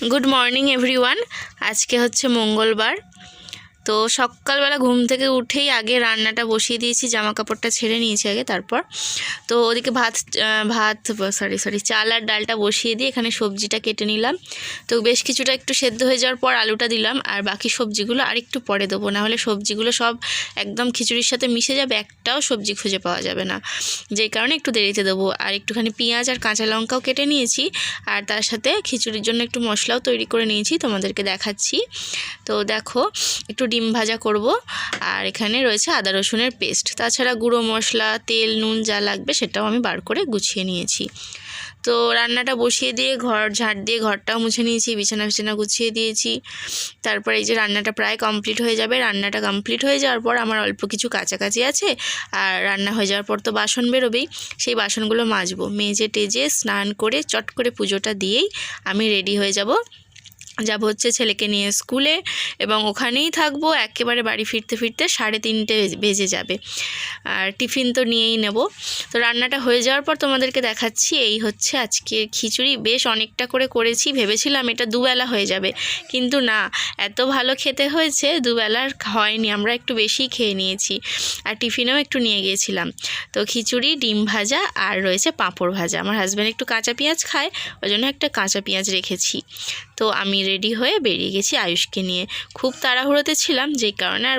Good morning everyone. আজকে হচ্ছে মঙ্গলবার। তো সকালবেলা ঘুম থেকে উঠেই আগে রান্নাটা বসিয়ে দিয়েছি, জামা কাপড়টা ছেড়ে নিয়েছি আগে, তারপর তো ওদিকে চাল আর ডালটা বসিয়ে দিয়ে এখানে সবজিটা কেটে নিলাম। তো বেশ কিছুটা একটু সেদ্ধ হয়ে যাওয়ার পর আলুটা দিলাম, আর বাকি সবজিগুলো আর একটু পরে দেবো, নাহলে সবজিগুলো সব একদম খিচুড়ির সাথে মিশে যাবে, একটাও সবজি খুঁজে পাওয়া যাবে না, যেই কারণে একটু দেরিতে দেবো। আর একটুখানি পেঁয়াজ আর কাঁচা লঙ্কাও কেটে নিয়েছি, আর তার সাথে খিচুড়ির জন্য একটু মশলাও তৈরি করে নিয়েছি, তোমাদেরকে দেখাচ্ছি। তো দেখো, একটু ডিম ভাজা করব, আর এখানে রয়েছে আদা রসুনের পেস্ট, তাছাড়া গুঁড়ো মশলা, তেল, নুন যা লাগবে সেটাও আমি বার করে গুছিয়ে নিয়েছি। তো রান্নাটা বসিয়ে দিয়ে ঘর ঝাড় দিয়ে ঘরটাও মুছে নিয়েছি, বিছানা গুছিয়ে দিয়েছি। তারপর এই যে রান্নাটা প্রায় কমপ্লিট হয়ে যাবে। রান্নাটা কমপ্লিট হয়ে যাওয়ার পর আমার অল্প কিছু কাচাকাচি আছে, আর রান্না হয়ে যাওয়ার পর তো বাসন বেরোবেই, সেই বাসনগুলো মাজবো। মেজে টেজে স্নান করে চট করে পুজোটা দিয়েই আমি রেডি হয়ে যাব হচ্ছে ছেলেকে নিয়ে স্কুলে, এবং ওখানেই থাকবো একেবারে বাড়ি ফিরতে ফিরতে 3:30 বেজে যাবে। আর টিফিন তো নিয়েই নেব। তো রান্নাটা হয়ে যাওয়ার পর তোমাদেরকে দেখাচ্ছি। এই হচ্ছে আজকের খিচুড়ি। বেশ অনেকটা করে করেছি, ভেবেছিলাম এটা দুবেলা হয়ে যাবে, কিন্তু না, এত ভালো খেতে হয়েছে, দুবেলার হয়নি, আমরা একটু বেশিই খেয়ে নিয়েছি। আর টিফিনেও একটু নিয়ে গিয়েছিলাম। তো খিচুড়ি, ডিম ভাজা, আর রয়েছে পাঁপড় ভাজা। আমার হাজব্যান্ড একটু কাঁচা পেঁয়াজ খায়, ওই জন্য একটা কাঁচা পেঁয়াজ রেখেছি। তো আমি রেডি হয়ে বেরিয়ে গেছি আয়ুষকে নিয়ে। খুব তাড়াহুড়োতে ছিলাম, যেই কারণে আর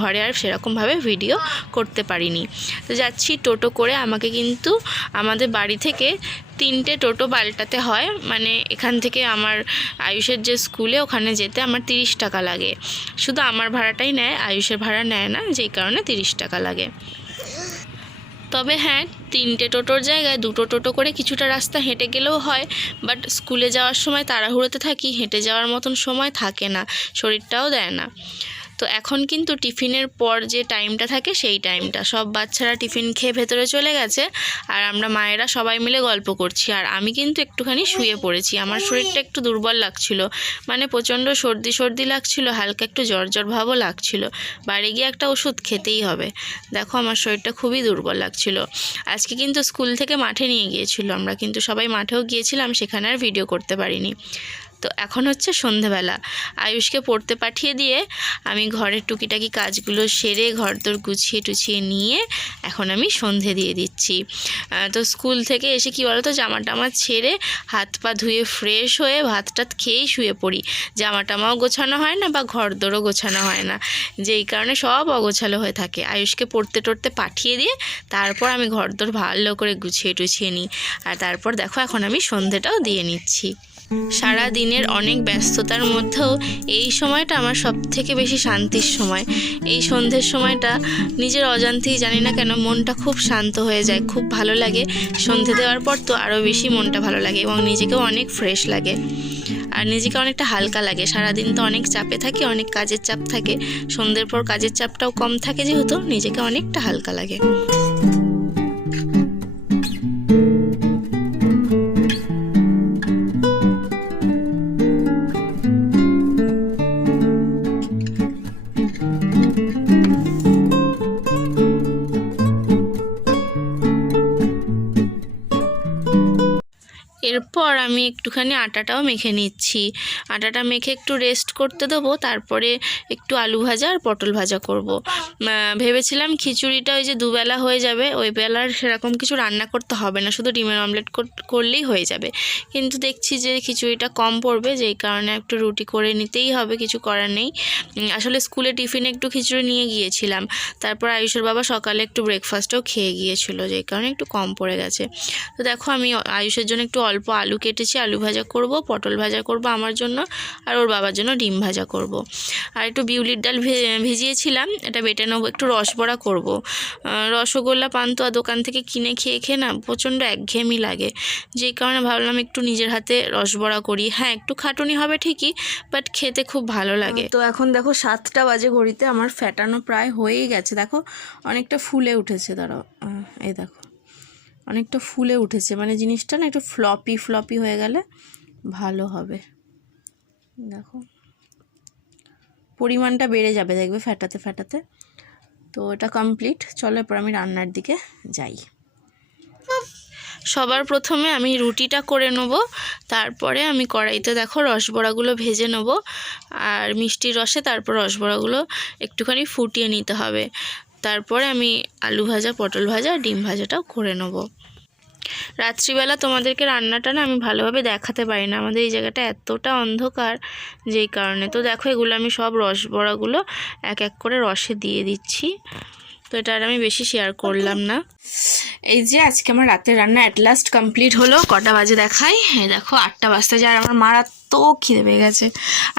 ঘরে আর সেরকমভাবে ভিডিও করতে পারিনি। তো যাচ্ছি টোটো করে। আমাকে কিন্তু আমাদের বাড়ি থেকে 3টে টোটো পাল্টাতে হয়, মানে এখান থেকে আমার আয়ুষের যে স্কুলে ওখানে যেতে আমার 30 টাকা লাগে। শুধু আমার ভাড়াটাই নেয়, আয়ুষের ভাড়া নেয় না, যেই কারণে 30 টাকা লাগে। তবে হ্যাঁ, 3টে টোটোর জায়গায় 2টো টোটো করে কিছুটা রাস্তা হেঁটে গেলেও হয়, বাট স্কুলে যাওয়ার সময় তাড়াহুড়োতে থাকি, হেঁটে যাওয়ার মতন সময় থাকে না, শরীরটাও দেয় না। তো এখন কিন্তু টিফিনের পর যে টাইমটা থাকে সেই টাইমটা, সব বাচ্চারা টিফিন খেয়ে ভেতরে চলে গেছে, আর আমরা মায়েরা সবাই মিলে গল্প করছি, আর আমি কিন্তু একটুখানি শুয়ে পড়েছি। আমার শরীরটা একটু দুর্বল লাগছিল, মানে প্রচণ্ড সর্দি লাগছিল, হালকা একটু জ্বর ভাবও লাগছিল। বাড়ি গিয়ে একটা ওষুধ খেতেই হবে। দেখো, আমার শরীরটা খুবই দুর্বল লাগছিল। আজকে কিন্তু স্কুল থেকে মাঠে নিয়ে গিয়েছিল, আমরা কিন্তু সবাই মাঠেও গিয়েছিলাম, সেখানে আর ভিডিও করতে পারিনি। তো এখন হচ্ছে সন্ধেবেলা। আয়ুষকে পড়তে পাঠিয়ে দিয়ে আমি ঘরের টুকিটাকি কাজগুলো সেরে ঘরদোর গুছিয়ে টুছিয়ে নিয়ে এখন আমি সন্ধে দিয়ে দিচ্ছি। তো স্কুল থেকে এসে কি বলো তো, জামা টামা ছেড়ে হাত পা ধুয়ে ফ্রেশ হয়ে ভাত টাত খেয়েই শুয়ে পড়ি। জামা টামাও গোছানো হয় না, বা ঘরদোরও গোছানো হয় না, যেই কারণে সব অগোছালো হয়ে থাকে। আয়ুষকে পড়তে টড়তে পাঠিয়ে দিয়ে তারপর আমি ঘরদোর ভালো করে গুছিয়ে টুছিয়ে নিই। আর তারপর দেখো, এখন আমি সন্ধেটাও দিয়ে নিচ্ছি। সারা দিনের অনেক ব্যস্ততার মধ্যেও এই সময়টা আমার সবথেকে বেশি শান্তির সময়। এই সন্ধ্যের সময়টা নিজের অজান্তেই জানি না কেন মনটা খুব শান্ত হয়ে যায়, খুব ভালো লাগে। সন্ধে দেওয়ার পর তো আরও বেশি মনটা ভালো লাগে, এবং নিজেকেও অনেক ফ্রেশ লাগে, আর নিজেকে অনেকটা হালকা লাগে। সারাদিন তো অনেক চাপে থাকি, অনেক কাজের চাপ থাকে, সন্ধ্যের পর কাজের চাপটাও কম থাকে, যেহেতু নিজেকে অনেকটা হালকা লাগে। এরপর আমি একটুখানি আটাটাও মেখে নিচ্ছি। আটাটা মেখে একটু রেস্ট করতে দেবো, তারপরে একটু আলু ভাজা আর পটল ভাজা করব। ভেবেছিলাম খিচুড়িটা ওই যে দুবেলা হয়ে যাবে, ওই বেলার সেরকম কিছু রান্না করতে হবে না, শুধু ডিমের অমলেট করলেই হয়ে যাবে। কিন্তু দেখছি যে খিচুড়িটা কম পড়বে, যেই কারণে একটু রুটি করে নিতেই হবে, কিছু করার নেই। আসলে স্কুলে টিফিনে একটু খিচুড়ি নিয়ে গিয়েছিলাম, তারপর আয়ুষের বাবা সকালে একটু ব্রেকফাস্টও খেয়ে গিয়েছিল, যেই কারণে একটু কম পড়ে গেছে। তো দেখো, আমি আয়ুষের জন্য একটু অল্প আলু কেটেছি, আলু ভাজা করব, পটল ভাজা করব আমার জন্য, আর ওর বাবার জন্য ডিম ভাজা করব। আর একটু বিউলির ডাল ভিজিয়েছিলাম, এটা বেটে নেবো, একটু রসবড়া করব। রসগোল্লা পান্তুয়া দোকান থেকে কিনে খেয়ে না প্রচণ্ড একঘেয়েমি লাগে, যেই কারণে ভাবলাম একটু নিজের হাতে রসবড়া করি। হ্যাঁ, একটু খাটুনি হবে ঠিকই, বাট খেতে খুব ভালো লাগে। তো এখন দেখো 7টা বাজে ঘড়িতে, আমার ফ্যাটানো প্রায় হয়েই গেছে। দেখো, অনেকটা ফুলে উঠেছে, দাঁড়াও, এই দেখো, অনেকটা ফুলে উঠেছে, মানে জিনিসটা না একটু ফ্লপি হয়ে গেলে ভালো হবে। দেখো, পরিমাণটা বেড়ে যাবে দেখবে ফ্যাটাতে। তো এটা কমপ্লিট। চলো এরপর আমি রান্নার দিকে যাই। সবার প্রথমে আমি রুটিটা করে নেব, তারপরে আমি কড়াইতে দেখো রসবড়াগুলো ভেজে নেব। আর মিষ্টির রসে তারপর রসবড়াগুলো একটুখানি ফুটিয়ে নিতে হবে। তারপরে আমি আলু ভাজা, পটল ভাজা, ডিম ভাজাটাও করে নেব। রাত্রিবেলা তোমাদেরকে রান্নাটা না আমি ভালোভাবে দেখাতে পারি না, আমাদের এই জায়গাটা এতটা অন্ধকার যেই কারণে। তো দেখো এগুলো আমি সব রসবড়াগুলো এক এক করে রসে দিয়ে দিচ্ছি। তো এটা আর আমি বেশি শেয়ার করলাম না। এই যে আজকে আমার রাতের রান্না অ্যাট লাস্ট কমপ্লিট হলো। কটা বাজে দেখাই, এই দেখো 8টা বাজতে যায়। আর আমার মারাত্মক খিদে পেয়ে গেছে।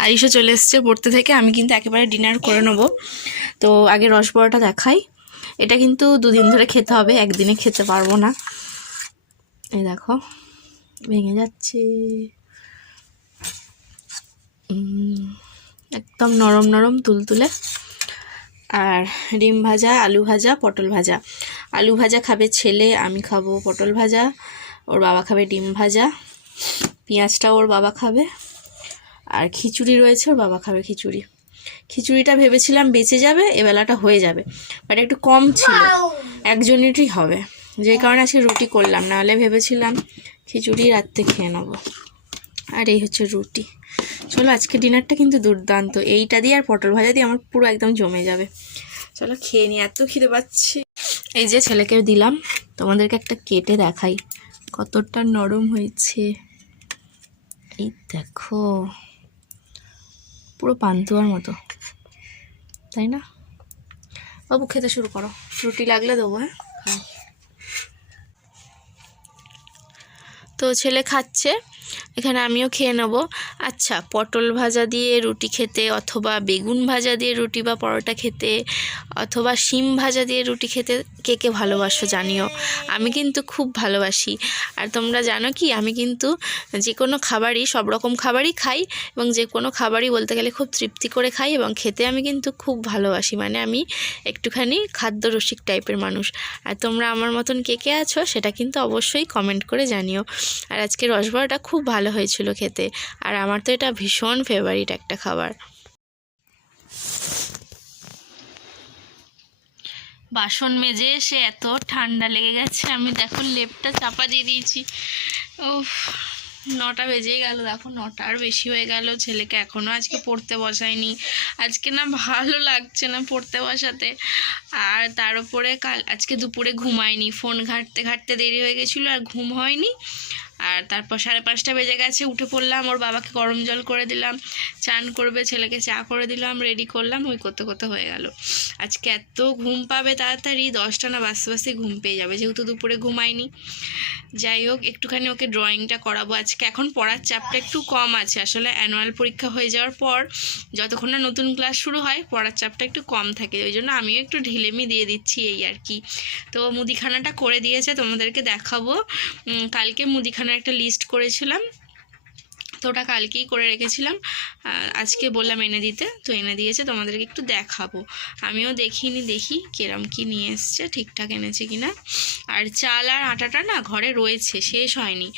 আইসও চলে এসছে পড়তে থেকে, আমি কিন্তু একেবারে ডিনার করে নেবো। তো আগে রসবড়াটা দেখাই। এটা কিন্তু 2 দিন ধরে খেতে হবে, একদিনে খেতে পারবো না। এই দেখো ভেঙে যাচ্ছে, একদম নরম নরম তুলতুলে। আর ডিম ভাজা, আলু ভাজা, পটল ভাজা। আলু ভাজা খাবে ছেলে, আমি খাবো পটল ভাজা, ওর বাবা খাবে ডিম ভাজা, পেঁয়াজটাও ওর বাবা খাবে। আর খিচুড়ি রয়েছে, ওর বাবা খাবে খিচুড়ি। খিচুড়িটা ভেবেছিলাম বেঁচে যাবে, এবেলাটা হয়ে যাবে, বাট একটু কম ছিল, একজনেরই হবে, যে কারণে আজকে রুটি করলাম। নাহলে ভেবেছিলাম খিচুড়ি রাত্রে খেয়ে নেবো। আর এই হচ্ছে রুটি। চলো আজকে ডিনারটা কিন্তু দুর্দান্ত, এইটা দিয়ে আর পটল ভাজা দিয়ে আমার পুরো একদম জমে যাবে। চলো খেয়ে নিই, এত খিদে পাচ্ছি। এই যে ছেলেকেও দিলাম, তোমাদেরকে একটা কেটে দেখাই কতটা নরম হয়েছে। এই দেখো পুরো পান্তুয়ার মতো, তাই না? বাবু খেতে শুরু করো, রুটি লাগলে দেবো। হ্যাঁ, তো ছেলে খাচ্ছে, এখানে আমিও খেয়ে নেব। আচ্ছা, পটল ভাজা দিয়ে রুটি খেতে, অথবা বেগুন ভাজা দিয়ে রুটি বা পরোটা খেতে, অথবা শিম ভাজা দিয়ে রুটি খেতে কে কে ভালোবাসো জানিও। আমি কিন্তু খুব ভালোবাসি। আর তোমরা জানো কি, আমি কিন্তু যে কোনো খাবারই, সব রকম খাবারই খাই, এবং যে কোনো খাবারই বলতে গেলে খুব তৃপ্তি করে খাই, এবং খেতে আমি কিন্তু খুব ভালোবাসি। মানে আমি একটুখানি খাদ্যরসিক টাইপের মানুষ। আর তোমরা আমার মতন কে কে আছো সেটা কিন্তু অবশ্যই কমেন্ট করে জানিও। আর আজকে রসবড়াটা খুব ভালো হয়েছিল খেতে, আর আমার তো এটা ভীষণ ফেভারিট একটা খাবার। বাসন মেজে এসে এত ঠান্ডা লেগে গেছে, আমি দেখো লেপটা চাপা দিয়ে দিয়েছি। উফ, 9টা বেজেই গেল, দেখো 9টার বেশি হয়ে গেল। ছেলেকে এখনও আজকে পড়তে বসাইনি। আজকে না ভালো লাগছে না পড়তে বসাতে। আর তার উপরে আজকে দুপুরে ঘুমায়নি, ফোন ঘাঁটতে ঘাঁটতে দেরি হয়ে গেছিলো, আর ঘুম হয়নি। আর তারপর 5:30 বেজে গেছে, উঠে পড়লাম, ওর বাবাকে গরম জল করে দিলাম, চান করবে, ছেলেকে চা করে দিলাম, রেডি করলাম, ওই করতে করতে হয়ে গেল। আজকে এত ঘুম পাবে তাড়াতাড়ি, 10টা না বাজতে ঘুম পেয়ে যাবে, যেহেতু দুপুরে ঘুমায়নি। যাই হোক, একটুখানি ওকে ড্রয়িংটা করাবো আজকে। এখন পড়ার চাপটা একটু কম আছে, আসলে অ্যানুয়াল পরীক্ষা হয়ে যাওয়ার পর যতক্ষণ না নতুন ক্লাস শুরু হয় পড়ার চাপটা একটু কম থাকে, ওই জন্য আমিও একটু ঢিলেমি দিয়ে দিচ্ছি, এই আর কি। তো মুদিখানাটা করে দিয়েছে, তোমাদেরকে দেখাবো। কালকে মুদিখানার একটা লিস্ট করেছিলাম, তো ওটা কালকেই করে রেখেছিলাম, আজকে বললাম এনে দিতে, তো এনে দিয়েছে, তোমাদেরকে একটু দেখাবো। আমিও দেখিনি, দেখি কিরম কি নিয়ে এসছে, ঠিকঠাক এনেছে কিনা। আর চাল আর আটাটা না ঘরে রয়েছে, শেষ হয়নি,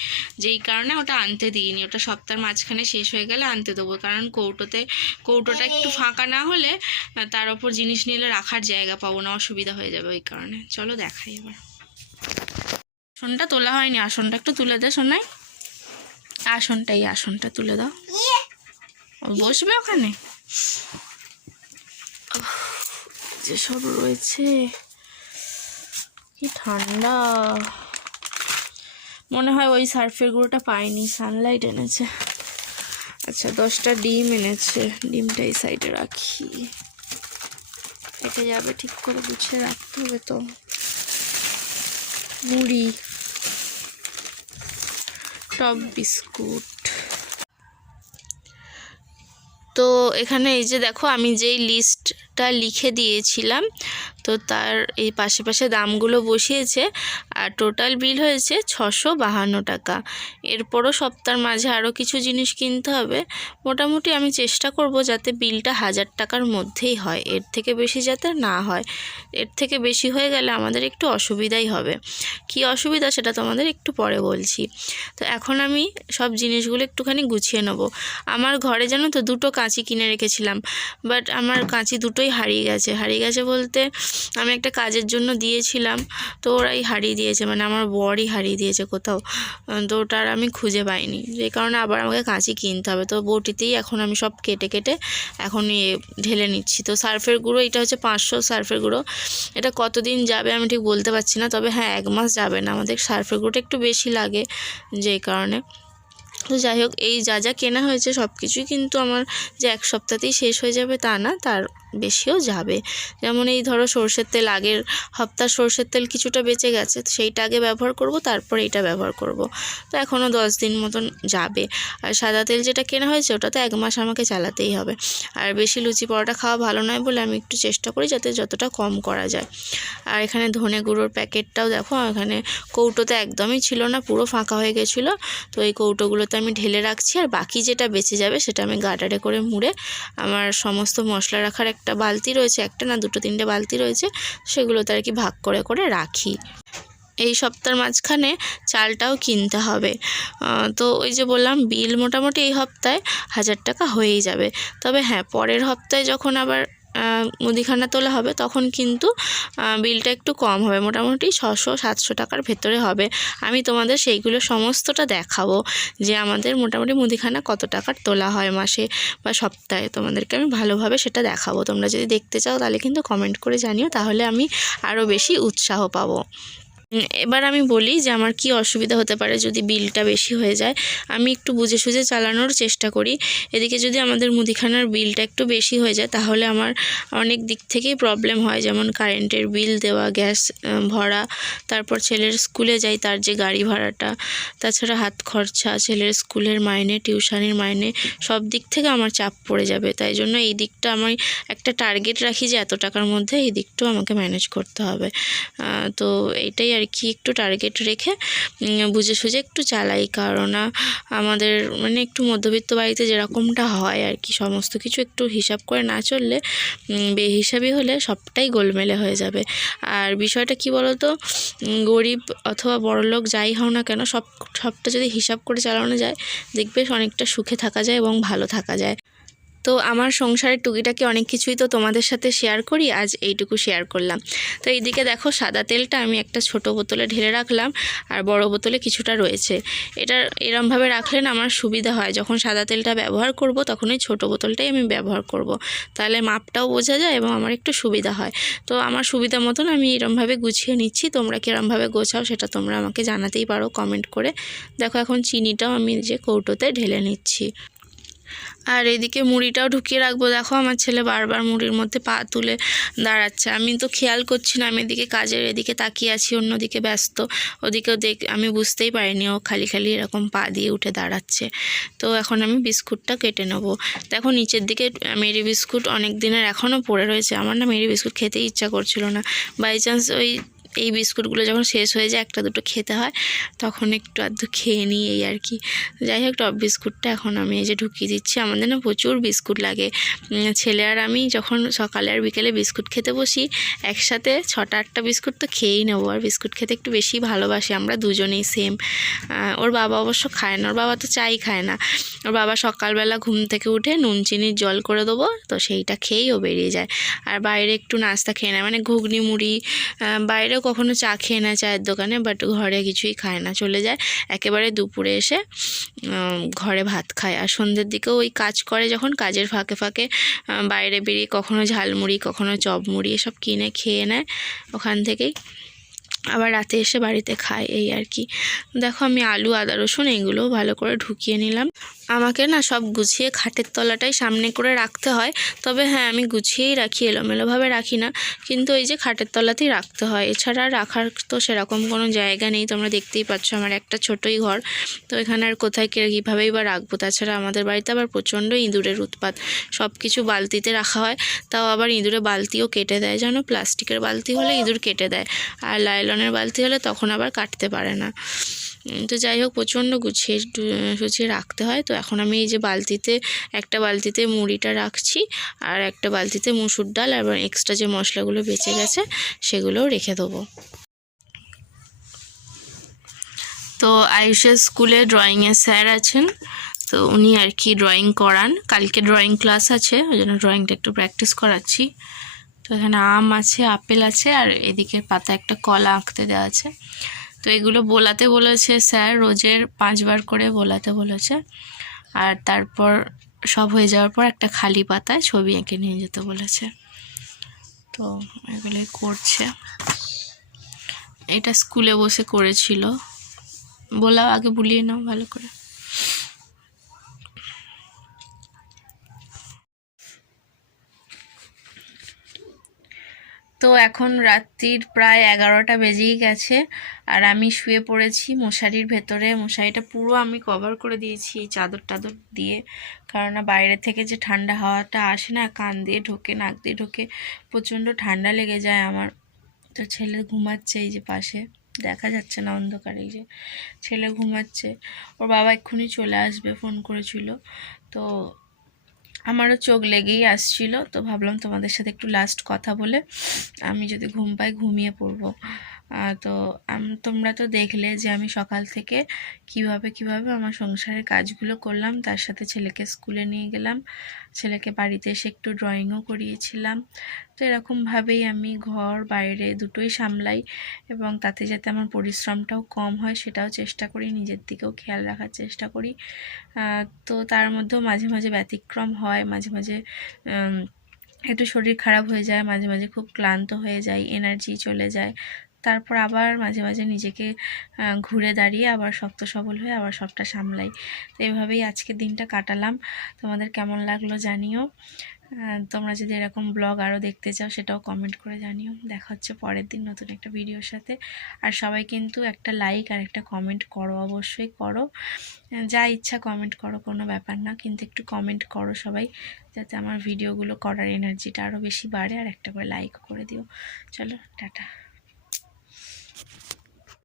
যেই কারণে ওটা আনতে দিইনি। ওটা সপ্তাহের মাঝখানে শেষ হয়ে গেলে আনতে দেবো, কারণ কৌটোটা একটু ফাঁকা না হলে তার ওপর জিনিস নিলে রাখার জায়গা পাবো না, অসুবিধা হয়ে যাবে, ওই কারণে। চলো দেখাই এবার। আসনটা তোলা হয়নি, আসনটা একটু তুলে দে শোনাই, আসনটা তুলে দাও, বসবে ওখানে। যেসব রয়েছে, কি ঠান্ডা, মনে হয় ওই সার্ফের গুঁড়োটা পাইনি, সানলাইট এনেছে। আচ্ছা, 10টা ডিম এনেছে, ডিমটা এই সাইডে রাখি, রেখে যাবে, ঠিক করে গুছিয়ে রাখতে হবে। তো মুড়ি, টপ বিস্কুট। তো এখানে এই যে দেখো, আমি যেই লিস্টটা লিখে দিয়েছিলাম, তো তার এই পাশে দামগুলো বসিয়েছে, আর টোটাল বিল হয়েছে 652 টাকা। এরপরও সপ্তাহের মাঝে আরও কিছু জিনিস কিনতে হবে। মোটামুটি আমি চেষ্টা করব যাতে বিলটা 1000 টাকার মধ্যেই হয়, এর থেকে বেশি যাতে না হয়। এর থেকে বেশি হয়ে গেলে আমাদের একটু অসুবিধাই হবে। কি অসুবিধা সেটা তোমাদের একটু পরে বলছি। তো এখন আমি সব জিনিসগুলো একটুখানি গুছিয়ে নেব। আমার ঘরে জানো তো 2টো কাঁচি কিনে রেখেছিলাম, বাট আমার কাঁচি দুটোই হারিয়ে গেছে বলতে আমি একটা কাজের জন্য দিয়েছিলাম, তো ওরাই হারিয়ে দিয়েছে, মানে আমার বরই হারিয়ে দিয়েছে কোথাও। তো ওটা আর আমি খুঁজে পাইনি, যে কারণে আবার আমাকে কাঁচি কিনতে হবে। তো বটিতেই এখন আমি সব কেটে কেটে এখন ঢেলে নিচ্ছি। তো সার্ফের গুঁড়ো এটা হচ্ছে 500 সার্ফের গুঁড়ো। এটা কতদিন যাবে আমি ঠিক বলতে পারছি না, তবে হ্যাঁ 1 মাস যাবে না। আমাদের সার্ফের গুঁড়োটা একটু বেশি লাগে যেই কারণে। তো যাই হোক, এই যা যা কেনা হয়েছে সব কিছুই কিন্তু আমার যে 1 সপ্তাহতেই শেষ হয়ে যাবে তা না, তার বেশিও যাবে। যেমন এই ধরো সরষের তেল, আগের হপ্তাহ সরষের তেল কিছুটা বেঁচে গেছে, তো সেইটা আগে ব্যবহার করব, তারপর এইটা ব্যবহার করব। তো এখনও 10 দিন মতন যাবে। আর সাদা তেল যেটা কেনা হয়েছে ওটা তো 1 মাস আমাকে চালাতেই হবে। আর বেশি লুচি পরোটা খাওয়া ভালো নয় বলে আমি একটু চেষ্টা করি যাতে যতটা কম করা যায়। আর এখানে ধনে গুঁড়োর প্যাকেটটাও দেখো, এখানে কৌটোতে একদমই ছিল না, পুরো ফাঁকা হয়ে গেছিলো। তো এই কৌটোগুলোতে আমি ঢেলে রাখছি, আর বাকি যেটা বেঁচে যাবে সেটা আমি গার্ডারে করে মুড়ে, আমার সমস্ত মশলা রাখার একটা বালতি রয়েছে, একটা না 2-3টে বালতি রয়েছে, সেগুলোতে আর কি ভাগ করে করে রাখি। এই সপ্তাহের মাঝখানে চালটাও কিনতে হবে। তো ওই যে বললাম বিল মোটামুটি এই সপ্তাহে 1000 টাকা হয়েই যাবে। তবে হ্যাঁ, পরের সপ্তাহে যখন আবার মুদিখানা তোলা হবে তখন কিন্তু বিলটা একটু কম হবে, মোটামুটি 600-700 টাকার ভেতরে হবে। আমি তোমাদের সেইগুলো সমস্তটা দেখাবো যে আমাদের মোটামুটি মুদিখানা কত টাকার তোলা হয় মাসে বা সপ্তাহে। তোমাদেরকে আমি ভালোভাবে সেটা দেখাবো। তোমরা যদি দেখতে চাও তাহলে কিন্তু কমেন্ট করে জানিও, তাহলে আমি আরও বেশি উৎসাহ পাবো। এবার আমি বলি যে আমার কি অসুবিধা হতে পারে যদি বিলটা বেশি হয়ে যায়। আমি একটু বুঝে সুঝে চালানোর চেষ্টা করি। এদিকে যদি আমাদের মুদিখানার বিলটা একটু বেশি হয়ে যায় তাহলে আমার অনেক দিক থেকেই প্রবলেম হয়, যেমন কারেন্টের বিল দেওয়া, গ্যাস ভরা, তারপর ছেলের স্কুলে যাই তার যে গাড়ি ভাড়াটা, তাছাড়া হাত খরচা, ছেলের স্কুলের মাইনে, টিউশনির মাইনে, সব দিক থেকে আমার চাপ পড়ে যাবে। তাই জন্য এই দিকটা আমি একটা টার্গেট রাখি যে এত টাকার মধ্যে এই দিকটাও আমাকে ম্যানেজ করতে হবে। তো এইটাই আর কি, একটু টার্গেট রেখে বুঝে সুঝে একটু চালাই। কারণ আমাদের মানে একটু মধ্যবিত্ত বাড়িতে যেরকমটা হয় আর কি, সমস্ত কিছু একটু হিসাব করে না চললে, বেহিসাবি হলে সবটাই গোলমেলে হয়ে যাবে। আর বিষয়টা কি বলো তো, গরিব অথবা বড়লোক যাই হও না কেন, সবটা যদি হিসাব করে চালানো যায় দেখবে অনেকটা সুখে থাকা যায় এবং ভালো থাকা যায়। তো আমার সংসারের টুকিটাকি অনেক কিছুই তো তোমাদের সাথে শেয়ার করি, আজ এইটুকু শেয়ার করলাম। তো এইদিকে দেখো সাদা তেলটা আমি একটা ছোট বোতলে ঢেলে রাখলাম, আর বড় বোতলে কিছুটা রয়েছে। এটা এরমভাবে রাখলে না আমার সুবিধা হয়, যখন সাদা তেলটা ব্যবহার করব তখন ওই ছোটো বোতলটাই আমি ব্যবহার করব, তাহলে মাপটাও বোঝা যায় এবং আমার একটু সুবিধা হয়। তো আমার সুবিধা মতন আমি এরমভাবে গুছিয়ে নিচ্ছি। তোমরা কীরমভাবে গোছাও সেটা তোমরা আমাকে জানাতেই পারো কমেন্ট করে। দেখো এখন চিনিটাও আমি যে কৌটোতে ঢেলে নিচ্ছি। আর এদিকে মুড়িটাও ঢুকিয়ে রাখবো। দেখো আমার ছেলে বারবার মুড়ির মধ্যে পা তুলে দাঁড়াচ্ছে, আমি তো খেয়াল করছি না, আমি এদিকে কাজের এদিকে তাকিয়ে আছি, অন্যদিকে ব্যস্ত, ওদিকেও আমি বুঝতেই পারিনি ও খালি খালি এরকম পা দিয়ে উঠে দাঁড়াচ্ছে। তো এখন আমি বিস্কুটটা কেটে নেবো। দেখো নিচের দিকে মেরি বিস্কুট অনেক দিনের এখনও পড়ে রয়েছে, আমার না মেরি বিস্কুট খেতেই ইচ্ছা করছিল না। বাই চান্স এই বিস্কুটগুলো যখন শেষ হয়ে যায়, একটা দুটো খেতে হয়, তখন একটু আধটু খেয়ে নিই এই আর কি। যাই হোক, টপ বিস্কুটটা এখন আমি এই যে ঢুকিয়ে দিচ্ছি। আমাদের না প্রচুর বিস্কুট লাগে, ছেলে আর আমি যখন সকালে আর বিকেলে বিস্কুট খেতে বসি একসাথে 6-8টা বিস্কুট তো খেয়েই নেবো। আর বিস্কুট খেতে একটু বেশি ভালোবাসি আমরা দুজনেই সেম। ওর বাবা অবশ্য খায় না, ওর বাবা তো চাই খায় না। ওর বাবা সকালবেলা ঘুম থেকে উঠে নুন চিনির জল করে দেবো, তো সেইটা খেয়েই ও বেরিয়ে যায়। আর বাইরে একটু নাস্তা খেয়ে নেয়, মানে ঘুগনি মুড়ি, বাইরেও কখনো চা খেয়ে নেয় চায়ের দোকানে, বাট ঘরে কিছুই খায় না, চলে যায় একেবারে দুপুরে এসে ঘরে ভাত খায়। আর সন্ধ্যের দিকেও ওই কাজ করে, যখন কাজের ফাঁকে ফাঁকে বাইরে বেরিয়ে কখনো ঝালমুড়ি, কখনো চপ মুড়ি এসব কিনে খেয়ে নেয় ওখান থেকেই, আবার রাতে এসে বাড়িতে খায় এই আর কি। দেখো আমি আলু, আদা, রসুন এইগুলোও ভালো করে ঢুকিয়ে নিলাম। আমাকে না সব গুছিয়ে খাটের তলাটাই সামনে করে রাখতে হয়, তবে হ্যাঁ আমি গুছিয়েই রাখি, এলোমেলোভাবে রাখি না, কিন্তু এই যে খাটের তলাতেই রাখতে হয়, এছাড়া রাখার তো সেরকম কোনো জায়গা নেই। তোমরা দেখতেই পাচ্ছ আমার একটা ছোটোই ঘর, তো এখানে আর কোথায় কীভাবেই বা রাখবো। তাছাড়া আমাদের বাড়িতে আবার প্রচণ্ড ইঁদুরের উৎপাত, সব কিছু বালতিতে রাখা হয়, তাও আবার ইঁদুরে বালতিও কেটে দেয় জানো। প্লাস্টিকের বালতি হলে ইঁদুর কেটে দেয়, আর লাইলনের বালতি হলে তখন আবার কাটতে পারে না। তো যাই হোক, প্রচণ্ড গুছিয়ে রাখতে হয়। তো এখন আমি এই যে বালতিতে, একটা বালতিতে মুড়িটা রাখছি, আর একটা বালতিতে মুসুর ডাল, আর এক্সট্রা যে মশলাগুলো বেঁচে গেছে সেগুলোও রেখে দেবো। তো আয়ুষের স্কুলে ড্রয়িংয়ের স্যার আছেন, তো উনি আর কি ড্রয়িং করান, কালকে ড্রয়িং ক্লাস আছে, ওই জন্য ড্রয়িংটা একটু প্র্যাকটিস করাচ্ছি। তো এখানে আম আছে, আপেল আছে, আর এদিকে পাতা একটা কলা আঁকতে দেওয়া আছে। তো এগুলো বোলাতে বলেছে স্যার, রোজের 5 বার করে বোলাতে বলেছে। আর তারপর সব হয়ে যাওয়ার পর একটা খালি পাতায় ছবি এঁকে নিয়ে যেতে বলেছে। তো এগুলোই করছে। এটা স্কুলে বসে করেছিল। বলা আগে বুলিয়ে নাও ভালো করে। তো এখন রাত্রির প্রায় 11টা বেজেই গেছে, আর আমি শুয়ে পড়েছি মশারির ভেতরে। মশারিটা পুরো আমি কভার করে দিয়েছি চাদর টাদর দিয়ে, কারণ বাইরে থেকে যে ঠান্ডা হাওয়াটা আসে না, কান দিয়ে ঢোকে, নাক দিয়ে ঢোকে, প্রচণ্ড ঠান্ডা লেগে যায় আমার। তো ছেলে ঘুমাচ্ছে এই যে পাশে, দেখা যাচ্ছে না অন্ধকারে, এই যে ছেলে ঘুমাচ্ছে। ওর বাবা এক্ষুনি চলে আসবে ফোন করেছিল। তো আমারও চোখ লেগেই আসছিল, তো ভাবলাম তোমাদের সাথে একটু লাস্ট কথা বলে আমি যদি ঘুম পাই ঘুমিয়ে পড়বো। তো তোমরা তো দেখলে যে আমি সকাল থেকে কিভাবে আমার সংসারের কাজগুলো করলাম, তার সাথে ছেলেকে স্কুলে নিয়ে গেলাম, ছেলেকে বাড়িতে এসে একটু ড্রয়িংও করিয়েছিলাম। তো এরকমভাবেই আমি ঘর বাইরে দুটোই সামলাই, এবং তাতে যাতে আমার পরিশ্রমটাও কম হয় সেটাও চেষ্টা করি, নিজের দিকেও খেয়াল রাখার চেষ্টা করি। তো তার মধ্যেও মাঝে মাঝে ব্যতিক্রম হয়, মাঝে মাঝে একটু শরীর খারাপ হয়ে যায়, মাঝে মাঝে খুব ক্লান্ত হয়ে যায়, এনার্জি চলে যায়। তারপর আবার মাঝে মাঝে নিজেকে ঘুরে দাঁড়িয়ে আবার শক্ত সবল হয়ে আবার সবটা সামলাই। তো এইভাবেই আজকের দিনটা কাটালাম। তোমাদের কেমন লাগলো জানিও। তোমরা যদি এরকম ব্লগ আরও দেখতে চাও সেটাও কমেন্ট করে জানিও। দেখা হচ্ছে পরের দিন নতুন একটা ভিডিওর সাথে। আর সবাই কিন্তু একটা লাইক আর একটা কমেন্ট করো, অবশ্যই করো। যা ইচ্ছা কমেন্ট করো, কোনো ব্যাপার না, কিন্তু একটু কমেন্ট করো সবাই, যাতে আমার ভিডিওগুলো করার এনার্জিটা আরও বেশি বাড়ে। আর একটা করে লাইক করে দিও। চলো টাটা।